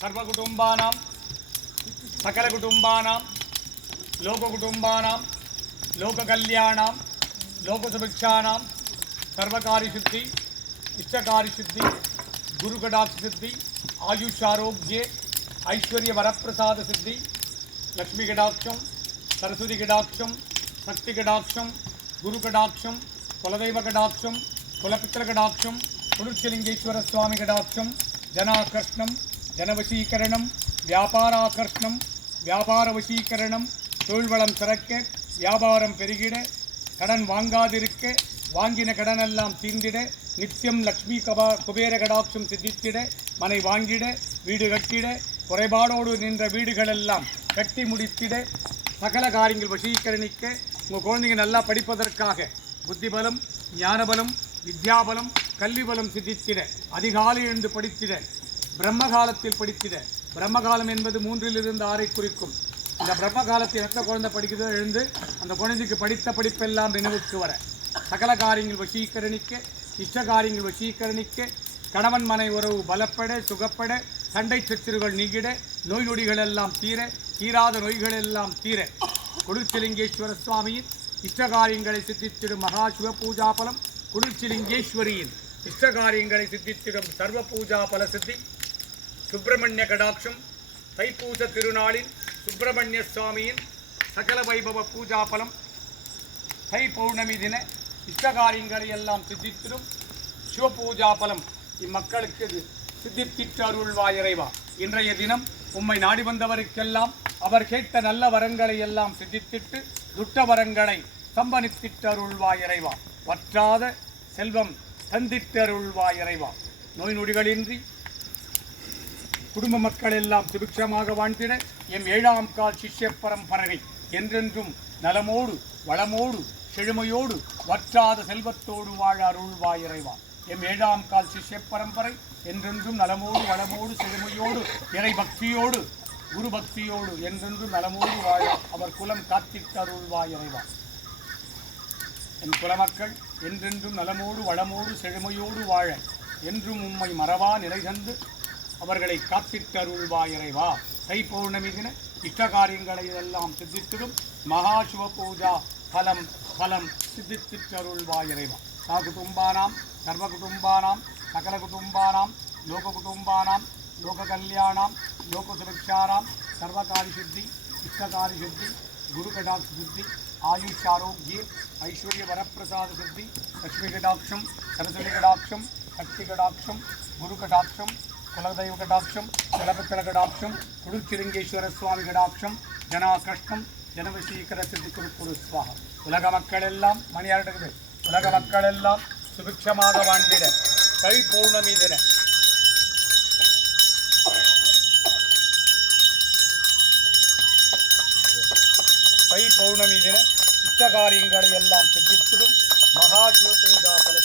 सर्वकुटुंबानां सकलकुटुंबानां लोककुटुंबानां लोककल्याणां लोकसुभिक्षाणां सर्वकार्यसिद्धि इष्टकार्यसिद्धि गुरुकटाक्षसिद्धि आयुष्यारोग्ये ऐश्वर्यवरप्रसादसिद्धि लक्ष्मीकटाक्षं सरस्वतीकटाक्षं शक्तिकटाक्षं गुरुकटाक्षं कुलदैवकटाक्षं कुलपितृकटाक्षं पुरुषलिंगेश्वरस्वामिकटाक्षं जनाकर्षणं जनवशीकरणं व्यापाराकर्षणं व्यापारवशीकरणं தொழில்வளம் சிறக்க வியாபாரம் பெருகிட கடன் வாங்காதிருக்க வாங்கின கடனெல்லாம் தீர்ந்திட நித்தியம் லக்ஷ்மி குபேர கடாட்சம் சித்தித்திட மனை வாங்கிட வீடு கட்டிட குறைபாடோடு நின்ற வீடுகளெல்லாம் கட்டி முடித்திட சகல காரியங்கள் வசீகரணிக்க உங்கள் குழந்தைங்க நல்லா படிப்பதற்காக புத்திபலம் ஞானபலம் வித்யாபலம் கல்விபலம் சித்தித்திட அதிகாலை எழுந்து படித்திட பிரம்மகாலத்தில் படித்திட பிரம்மகாலம் என்பது 3 to 6 குறிக்கும். இந்த பிரம்ம காலத்தில் எந்த குழந்தை படிக்கிறதோ எழுந்து அந்த குழந்தைக்கு படித்த படிப்பெல்லாம் நினைவுக்கு வர சகல காரியங்கள் வசீகரணிக்க இஷ்ட காரியங்கள் வசீகரணிக்க கணவன் மனை உறவு பலப்பட சுகப்பட சண்டை சச்சரவுகள் நீங்கிட நோய் நொடிகள் எல்லாம் தீர தீராத நோய்கள் எல்லாம் தீர குளிர்ச்சிலிங்கேஸ்வர சுவாமியின் இஷ்ட காரியங்களை சித்தித்திடும் மகா சிவ பூஜா பலம் குளிர்ச்சிலிங்கேஸ்வரியின் இஷ்ட காரியங்களை சித்தித்திடும் சர்வ பூஜா பல சித்தி சுப்பிரமணிய கடாட்சம் தைப்பூச திருநாளில் சுப்பிரமணிய சுவாமியின் சகல வைபவ பூஜா பலம் தை பௌர்ணமி தின இஷ்டகாரியங்களை எல்லாம் சித்தித்திடும் சிவபூஜா பலம் இம்மக்களுக்கு சித்தித்திட்டு அருள்வாய் இறைவா. இன்றைய தினம் உம்மை நாடி வந்தவருக்கெல்லாம் அவர் கேட்ட நல்ல வரங்களை எல்லாம் சித்தித்திட்டு துட்ட வரங்களை சம்பனித்திட்டு அருள்வாய் இறைவா. வற்றாத செல்வம் தந்திட்டு அருள்வாய் இறைவா. நோய் நொடிகளின்றி குடும்ப மக்கள் எல்லாம் சுபிக்ஷமாக வாழ்ந்திட எம் 7ஆம் கால் சிஷ்ய பரம்பரை என்றென்றும் நலமோடு வளமோடு செழுமையோடு வற்றாத செல்வத்தோடு வாழ அருள்வாய் இறைவா. எம் 7ஆம் கால் சிஷ்ய பரம்பரை என்றென்றும் நலமோடு வளமோடு செழுமையோடு இறை பக்தியோடு குரு பக்தியோடு என்றென்றும் நலமோடு வாழ அவர் குலம் காத்திட்டு அருள்வாய் இறைவா. என் குலமக்கள் என்றென்றும் நலமோடு வளமோடு செழுமையோடு வாழ என்றும் உம்மை மறவா நிலை தந்து அவர்களை காத்திட்டு அருள்வாய் இறைவா. தை பௌர்ணமி தின இஷ்ட காரியங்களை எல்லாம் சித்தித்திடும் மகா சிவ பூஜா பலம் பலம் சித்தித்திட்டு அருள்வாய் இறைவா. குடும்பானாம் சர்வ குடும்பானாம் சகல குடும்பானாம் லோக குடும்பானாம் லோக கல்யாணாம் லோக சுரக்ஷானாம் சர்வகாரி சித்தி இஷ்டகாரி சித்தி குரு கடாட்ச சித்தி ஆயுஷ் ஆரோக்கிய ஐஸ்வர்ய வரப்பிரசாத சித்தி லக்ஷ்மி கடாட்சம் சரஸ்வதி கடாட்சம் சக்தி கடாட்சம் குரு கடாட்சம் குலதெய்வ கடாட்சம் குலபத்திர கடாட்சம் குளிர்ச்சிலிங்கேஸ்வர சுவாமி கடாட்சம் ஜனாகிருஷ்ணம் ஜனவசீகர சித்தி குரு சுவாக. உலக மக்கள் எல்லாம் மணியார் இருக்குது. உலக மக்கள் எல்லாம் சுபிக்ஷமாக வாழ்ந்திட தை பௌர்ணமி தின தை பௌர்ணமி தின இஷ்ட காரியங்களை எல்லாம் சித்தித்திடும் மகா சிவ பூஜா பல